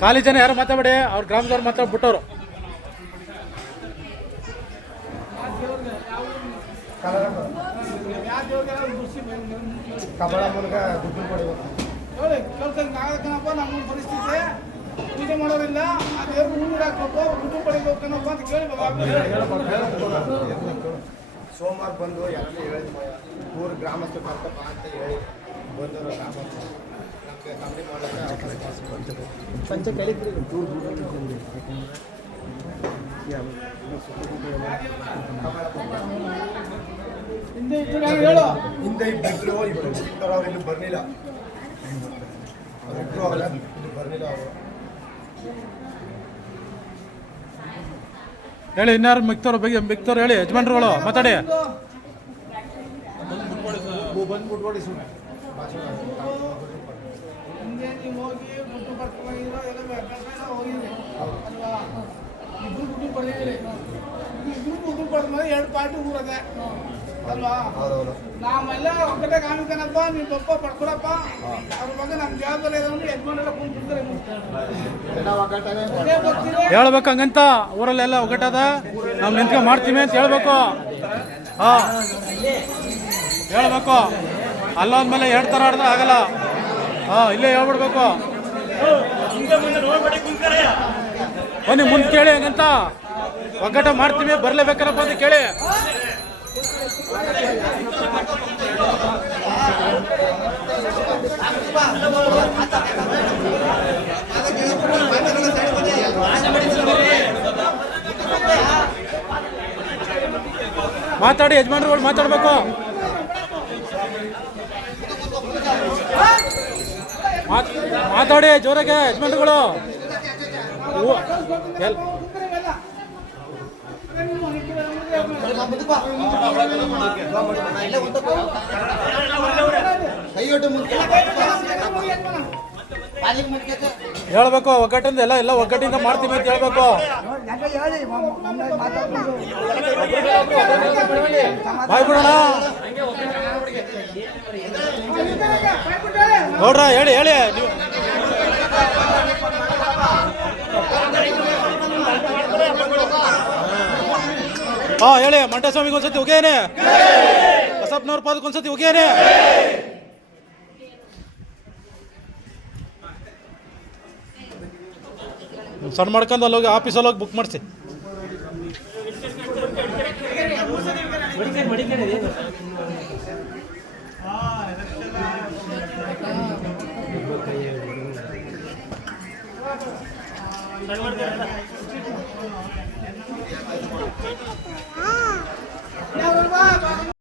ಖಾಲಿ ಜನ ಯಾರು ಮಾತಾಡಿ, ಅವ್ರ ಗ್ರಾಮದವ್ರು ಮಾತಾಡ್ಬಿಟ್ಟವ್ರು. ಕಬಳ ಮೂಲಕ ದುಡ್ಡು ಪಡಿಬೇಕು ನಮ್ಮ ಪರಿಸ್ಥಿತಿ. ಪೂಜೆ ಮಾಡೋದ್ರಿಂದ ಆ ದೇವ್ರು ಹೂವಿಡ ಹಾಕ್ಬೇಕು, ದುಡ್ಡು ಪಡಿಬೇಕು ಅನ್ನೋದು ಅಂತ ಕೇಳಬೇಕು. ಸೋಮವಾರ ಬಂದು ಎಲ್ಲರೂ ಹೇಳಿದ್ವಿ, ಊರು ಗ್ರಾಮಸ್ಥರು ಕರ್ತಪ್ಪ ಅಂತ ಹೇಳಿ ಬಂದರು. ಗ್ರಾಮಸ್ಥರು ನಮಗೆ ಕಂಪ್ನಿ ಮಾಡೋಕ್ಕೆ ಅವಕಾಶ ಪಂಚ ಕಲಿತ್ರಿ ಹಿಂದೆ ಇಬ್ಬರು ಅವ್ರು ಇಲ್ಲಿ ಬರ್ಲಿಲ್ಲ, ಅವರಿಬ್ಬರು ಅವಲ್ಲ ಇಲ್ಲಿ ಬರ್ಲಿಲ್ಲ. ಅವರು ಹೇಳಿ, ಇನ್ಯಾರು ಮಿಕ್ತವ್ರು ಮಿಕ್ತವ್ರು ಹೇಳಿ, ಯಜಮಾನ್ರುಗಳು ಮಾತಾಡಿ. ಬಂದ್ಬಿಟ್ಕೊಡಿ ಸುಮ್ಮನೆ ಹಿಂದೆ ನೀವು ಹೋಗಿ ಗುಡ್ಡು ಪಡ್ಕೊಂಡಿರೋ ಎಲ್ಲ ಹೋಗಿದ್ರಿ ಅಲ್ವಾ? ಇಬ್ರು ಗುಡ್ಡು ಪಡೆದಿರಿ, ಇಬ್ರು ಗುಡ್ಡು ಪಡೆದ್ಮೇಲೆ 2 ಪಾರ್ಟಿ ಊರದೆ ಅಲ್ವಾ? ನಾವೆಲ್ಲ ಒಕ್ಕಟ್ಟೆ ಕಾಮಿಕನಪ್ಪ, ನೀವು ಪಪ್ಪ ಪಡ್ಕೊಡಪ್ಪ, ಅವ್ರ ಬಗ್ಗೆ ನಮ್ಮ ಜವಾಬ್ದಾರಿ ಇರೋದು ಯಜಮಾನೆಲ್ಲ ಕುಂತಿರ್ತಾರೆ. ಹೇಳ್ಬೇಕು ಹಂಗಂತ, ಊರಲ್ಲೆಲ್ಲ ಒಗ್ಗಟ್ಟದ, ನಾವು ನಿಂತ್ಕೊಂಡು ಮಾಡ್ತೀವಿ ಅಂತ ಹೇಳ್ಬೇಕು. ಹೇಳ್ಬೇಕು, ಅಲ್ಲೊಂದ್ಮೇಲೆ 2 ಥರ ಆಡಿದ್ರೆ ಆಗಲ್ಲ. ಇಲ್ಲೇ ಹೇಳ್ಬಿಡ್ಬೇಕು. ಬನ್ನಿ ಮುಂದೆ ಕೇಳಿ, ಹಂಗಂತ ಒಗ್ಗಟ್ಟ ಮಾಡ್ತೀವಿ ಬರ್ಲೇಬೇಕಲ್ಲಪ್ಪ ಅಂತ ಕೇಳಿ. ಮಾತಾಡಿ, ಯಜಮಾನ್ರುಗಳು ಮಾತಾಡ್ಬೇಕು. ಮಾತಾಡಿ ಜೋರಾಗೆ ಯಜಮಾನ್ರುಗಳು. ಹೇಳ್ಬೇಕು, ಒಗ್ಗಟ್ಟಿಂದ ಎಲ್ಲ ಒಗ್ಗಟ್ಟಿಂದ ಮಾಡ್ತೀವಿ ಅಂತ ಹೇಳ್ಬೇಕು. ಬಾಯ್ ಬಿಡೋಣ ನೋಡ್ರ, ಹೇಳಿ ನೀವು. ಹೇಳಿ, ಮಂಟಸ್ವಾಮಿಗೆ ಒಂದ್ಸತಿ ಹೋಗ್ಯಾನೆ, ಬಸಪ್ಪನವ್ರ ಪಾದಕ್ಕೆ ಒಂದ್ಸತಿ ಹೋಗ್ಯಾನೆ. ಸಣ್ಣ ಮಾಡ್ಕೊಂಡು ಅಲ್ಲೋಗಿ ಆಫೀಸಲ್ಲಿ ಹೋಗಿ ಬುಕ್ ಮಾಡಿಸಿ.